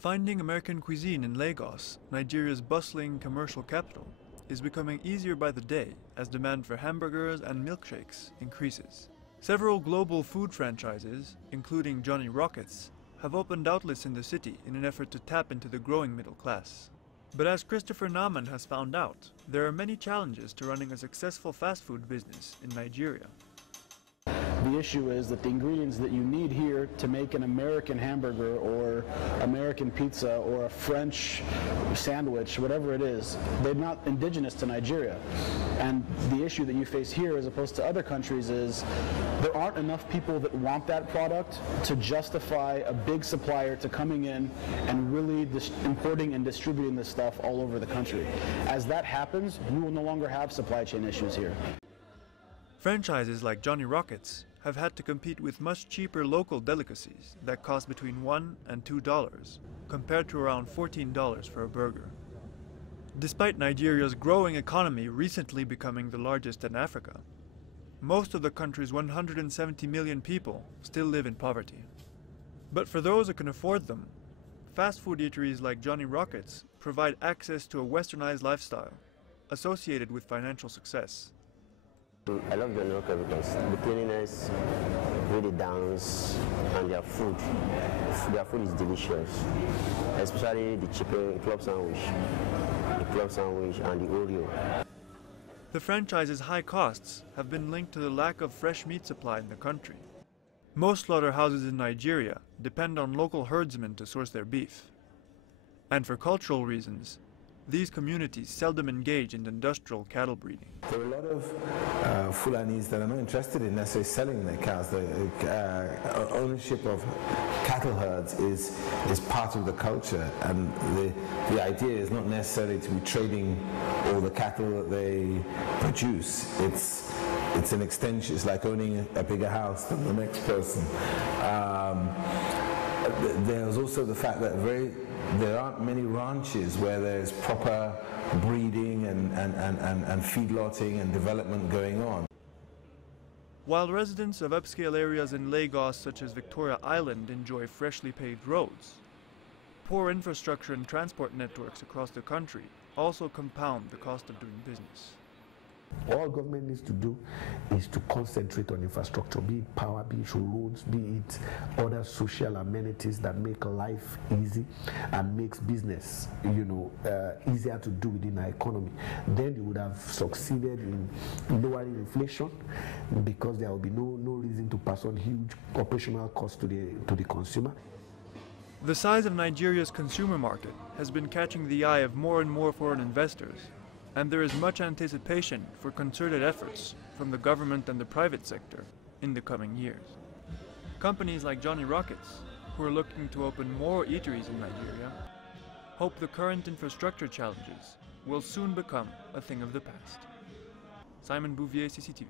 Finding American cuisine in Lagos, Nigeria's bustling commercial capital, is becoming easier by the day as demand for hamburgers and milkshakes increases. Several global food franchises, including Johnny Rockets, have opened outlets in the city in an effort to tap into the growing middle class. But as Christopher NAHMAN has found out, there are many challenges to running a successful fast food business in Nigeria. The issue is that the ingredients that you need here to make an American hamburger or American pizza or a French sandwich, whatever it is, they're not indigenous to Nigeria. And the issue that you face here as opposed to other countries is there aren't enough people that want that product to justify a big supplier to coming in and really importing and distributing this stuff all over the country. As that happens, you will no longer have supply chain issues here. Franchises like Johnny Rockets have had to compete with much cheaper local delicacies that cost between $1 and $2, compared to around $14 for a burger. Despite Nigeria's growing economy recently becoming the largest in Africa, most of the country's 170 million people still live in poverty. But for those who can afford them, fast food eateries like Johnny Rockets provide access to a westernized lifestyle associated with financial success. I love Johnny Rockets because the cleanliness really downs, and their food is delicious, especially the chicken club sandwich and the Oreo. The franchise's high costs have been linked to the lack of fresh meat supply in the country. Most slaughterhouses in Nigeria depend on local herdsmen to source their beef. And for cultural reasons, these communities seldom engage in industrial cattle breeding. There are a lot of Fulanis that are not interested in necessarily selling their cows. The ownership of cattle herds is part of the culture, and the idea is not necessarily to be trading all the cattle that they produce. It's an extension. It's like owning a bigger house than the next person. There's also the fact that there aren't many ranches where there's proper breeding and feedlotting and development going on. While residents of upscale areas in Lagos such as Victoria Island enjoy freshly paved roads, poor infrastructure and transport networks across the country also compound the cost of doing business. All government needs to do is to concentrate on infrastructure, be it power, be it roads, be it other social amenities that make life easy and makes business, easier to do within our economy. Then you would have succeeded in lowering inflation, because there will be no reason to pass on huge operational costs to the consumer. The size of Nigeria's consumer market has been catching the eye of more and more foreign investors, and there is much anticipation for concerted efforts from the government and the private sector in the coming years. Companies like Johnny Rockets, who are looking to open more eateries in Nigeria, hope the current infrastructure challenges will soon become a thing of the past. Simon Bouvier, CCTV.